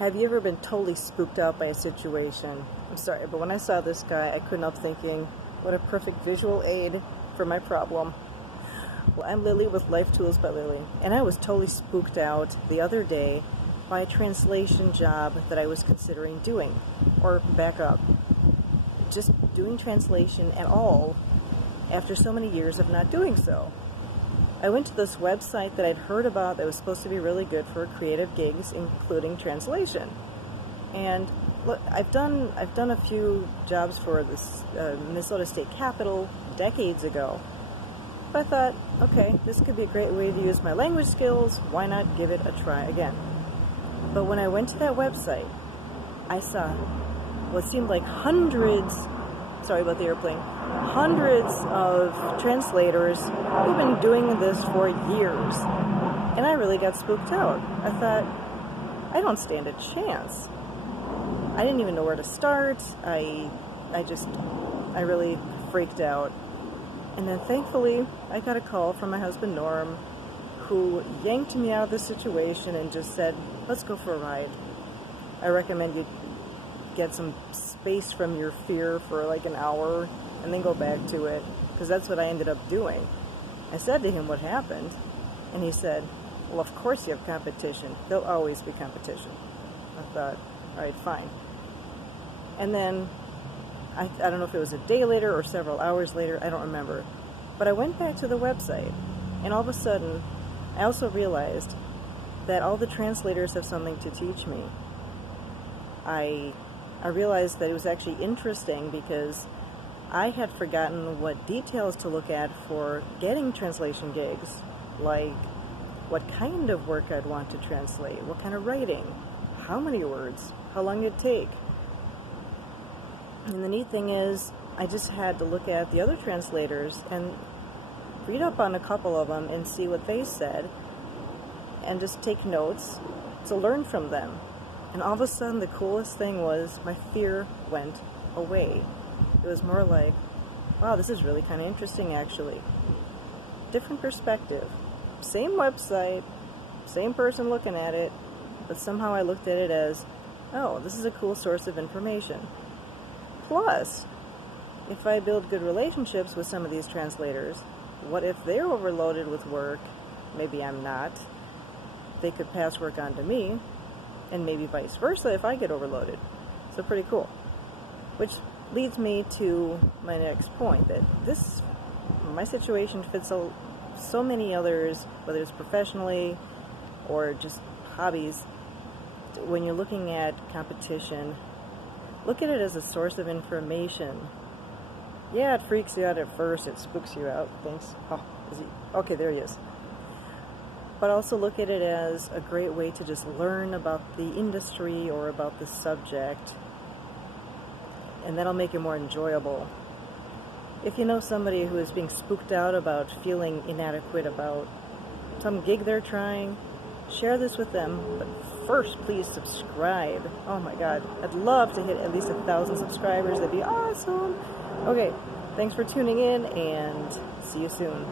Have you ever been totally spooked out by a situation? I'm sorry, but when I saw this guy, I couldn't help thinking, what a perfect visual aid for my problem. Well, I'm Lily with Life Tools by Lily, and I was totally spooked out the other day by a translation job that I was considering doing. Or back up, just doing translation at all after so many years of not doing so. I went to this website that I'd heard about that was supposed to be really good for creative gigs, including translation. And look, I've done a few jobs for this Minnesota State Capitol decades ago. But I thought, okay, this could be a great way to use my language skills. Why not give it a try again? But when I went to that website, I saw what seemed like hundreds, sorry about the airplane, hundreds of translators who've been doing this for years. And I really got spooked out. I thought, I don't stand a chance. I didn't even know where to start. I really freaked out. And then thankfully, I got a call from my husband Norm, who yanked me out of the situation and just said, let's go for a ride. I recommend you get some space from your fear for like an hour and then go back to it, because that's what I ended up doing. I said to him what happened, and he said, well, of course you have competition. There'll always be competition. I thought, all right, fine. And then, I don't know if it was a day later or several hours later, I don't remember, but I went back to the website, and all of a sudden, I also realized that all the translators have something to teach me. I realized that it was actually interesting because I had forgotten what details to look at for getting translation gigs, like what kind of work I'd want to translate, what kind of writing, how many words, how long it'd take. And the neat thing is, I just had to look at the other translators and read up on a couple of them and see what they said, and just take notes to learn from them. And all of a sudden, the coolest thing was my fear went away. It was more like, wow, this is really kind of interesting, actually. Different perspective. Same website, same person looking at it, but somehow I looked at it as, oh, this is a cool source of information. Plus, if I build good relationships with some of these translators, what if they're overloaded with work? Maybe I'm not. They could pass work on to me, and maybe vice versa if I get overloaded. So pretty cool. Which leads me to my next point, that my situation fits so many others, whether it's professionally or just hobbies. When you're looking at competition, look at it as a source of information. Yeah, it freaks you out at first, it spooks you out. Thanks. Oh, is he? Okay, there he is. But also look at it as a great way to just learn about the industry or about the subject, and that'll make it more enjoyable. If you know somebody who is being spooked out about feeling inadequate about some gig they're trying, share this with them, but first please subscribe. Oh my god, I'd love to hit at least 1,000 subscribers, that'd be awesome. Okay, thanks for tuning in, and see you soon.